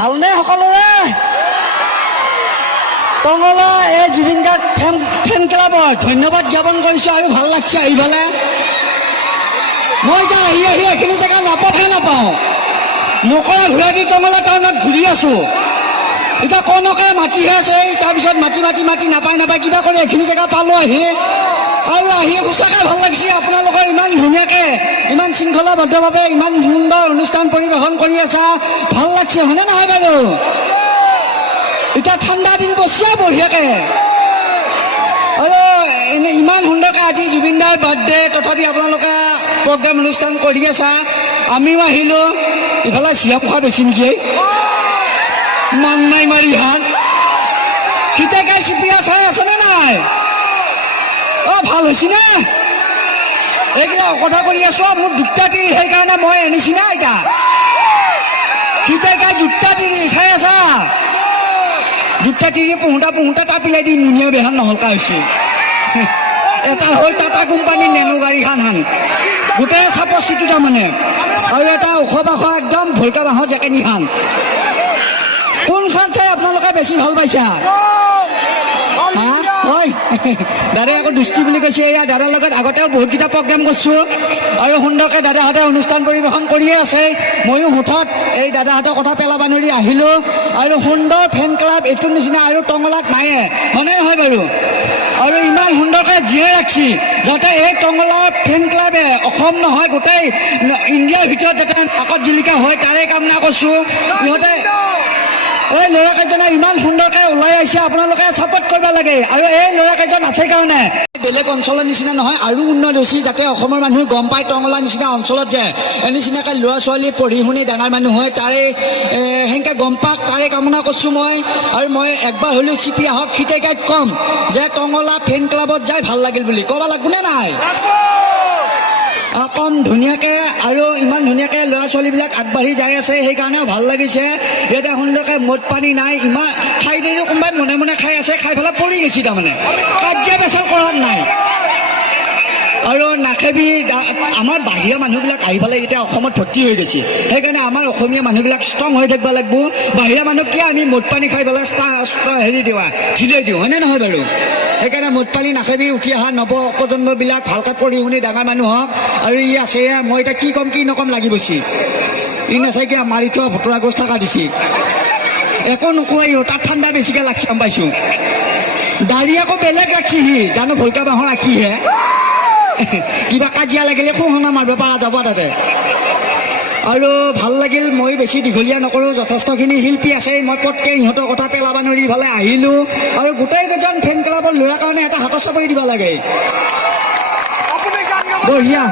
ভালনে সকলোৰে টঙলা এই জুবিন গাৰ্গ ফেন ক্লাবৰ ধন্যবাদ জ্ঞাপন কৰিছোঁ আৰু ভাল লাগছে আহিফালে মই এতিয়া আহি এইখিনি জেগা নাপাওঁ নকৰা ঘূৰাই দি টঙলা টাউনত ঘূৰি আছোঁ এতিয়া কনকে মাতিহে আছে তাৰপিছত মাতি নাপায় কিবা কৰি এইখিনি জেগা পালোঁ আহি সঁচাকৈ ভাল লাগিছে আপোনালোকৰ ইমান ধুনীয়াকৈ ইমান শৃংখলাবদ্ধভাৱে ইমান সুন্দৰ অনুষ্ঠান পৰিৱেশন কৰি আছা ভাল লাগছে হয়নে নহয় বাৰু এতিয়া ঠাণ্ডা দিন বচিয়া বঢ়িয়াকৈ আৰু এনে ইমান সুন্দৰকৈ আজি জুবিনদাৰ বাৰ্থডে তথাপি আপোনালোকে প্ৰগ্ৰাম অনুষ্ঠান কৰি আছা আমিও আহিলোঁ ইফালে চিয়া খোৱা বেছি নেকি মান নাই মাৰি হাত খিটাকাই চিপিয়া চাই আছেনে নাই ভাল হৈছে নে এইগিলা কথা কৰি আছো মোৰ দুটা তিৰি সেইকাৰণে মই আনিছি না এতিয়া খিটাকাই দুটা তিৰি চাই আছা দুটা তিৰি পোহোঁতা তাপিলাই দি মুনিয়া বেহান নহলকা হৈছে এটা হ'ল টাটা কোম্পানীৰ নেনো গাড়ীখন গোটেই চাপৰ চিটো তাৰমানে আৰু এটা ওখ বাখ একদম ভলকা বাঁহৰ জেকেনিখন কোনখন চাই আপোনালোকে বেছি ভাল পাইছা দাদাই আকৌ দুষ্টি বুলি কৈছে এয়া দাদাৰ লগত আগতেও বহুতকেইটা প্ৰগ্ৰাম কৰিছোঁ আৰু সুন্দৰকৈ দাদাহঁতে অনুষ্ঠান পৰিৱেশন কৰিয়ে আছে ময়ো হঠাৎ এই দাদাহঁতৰ কথা পেলাব নোৱাৰি আহিলোঁ আৰু সুন্দৰ ফেন ক্লাব এইটোৰ নিচিনা আৰু টঙলাত নায়ে হয়নে নহয় বাৰু আৰু ইমান সুন্দৰকৈ জীয়াই ৰাখিছে যাতে এই টঙলাৰ ফেন ক্লাবে অসম নহয় গোটেই ইণ্ডিয়াৰ ভিতৰত যাতে আগত জিলিকা হয় তাৰে কামনা কৰিছোঁ ইহঁতে এই ল'ৰাকেইজনে ইমান সুন্দৰকৈ ওলাই আহিছে আপোনালোকে ছাপোৰ্ট কৰিব লাগে আৰু এই ল'ৰাকেইজন আছে কাৰণে বেলেগ অঞ্চলৰ নিচিনা নহয় আৰু উন্নত হৈছে যাতে অসমৰ মানুহে গম পায় টঙলা নিচিনা অঞ্চলত যে নিচিনাকৈ ল'ৰা ছোৱালী পঢ়ি শুনি ডাঙৰ মানুহ হয় তাৰে সেনেকৈ গম পাওক তাৰে কামনা কৰিছোঁ মই আৰু মই একবাৰ হ'লেও চিপি আহক খিটাকাইত ক'ম যে টঙলা ফেন ক্লাবত যাই ভাল লাগিল বুলি ক'ব লাগবনে নাই কম ধুনীয়াকৈ আৰু ইমান ধুনীয়াকৈ ল'ৰা ছোৱালীবিলাক আগবাঢ়ি যাই আছে সেইকাৰণেও ভাল লাগিছে ইয়াতে সুন্দৰকৈ মদ পানী নাই ইমান খাই দিও কোনোবাই মনে মনে খাই আছে খাই পেলাই পৰি গৈছে তাৰমানে কাজিয়া পেচাল কৰাত নাই আৰু নাখাবি আমাৰ বাহিৰা মানুহবিলাক আহি পেলাই এতিয়া অসমত ভৰ্তি হৈ গৈছে সেইকাৰণে আমাৰ অসমীয়া মানুহবিলাক ষ্ট্ৰং হৈ থাকিব লাগিব বাহিৰা মানুহ কিয় আমি মদ পানী খাই পেলাই হেৰি দিওঁ ঢিলাই দিওঁ হয়নে নহয় বাৰু সেইকাৰণে মদ পানী নাখাবি উঠি অহা নৱ প্ৰজন্মবিলাক ভালকৈ পঢ়ি শুনি ডাঙৰ মানুহ হওক আৰু ই আছে মই এতিয়া কি ক'ম কি নক'ম লাগি গৈছে ই নাচাই কিয় মাৰি থোৱা ভতৰা গছ থকা দিছে একো নোকোৱাই তাত ঠাণ্ডা বেছিকৈ লাগছে গম পাইছোঁ দাড়ি আকৌ বেলেগ ৰাখিহি জানো ভলকা বাঁহৰ ৰাখিহে কিবা কাজিয়া লাগিলে খুহনা মাৰিব পৰা যাব তাতে আৰু ভাল লাগিল মই বেছি দীঘলীয়া নকৰোঁ যথেষ্টখিনি শিল্পী আছে মই পটকৈ ইহঁতৰ কথা পেলাব নোৱাৰি ইফালে আহিলোঁ আৰু গোটেইকেইজন ফেন ক্লাবৰ ল'ৰাৰ কাৰণে এটা হাতৰ চাপৰি দিব লাগে বঢ়িয়া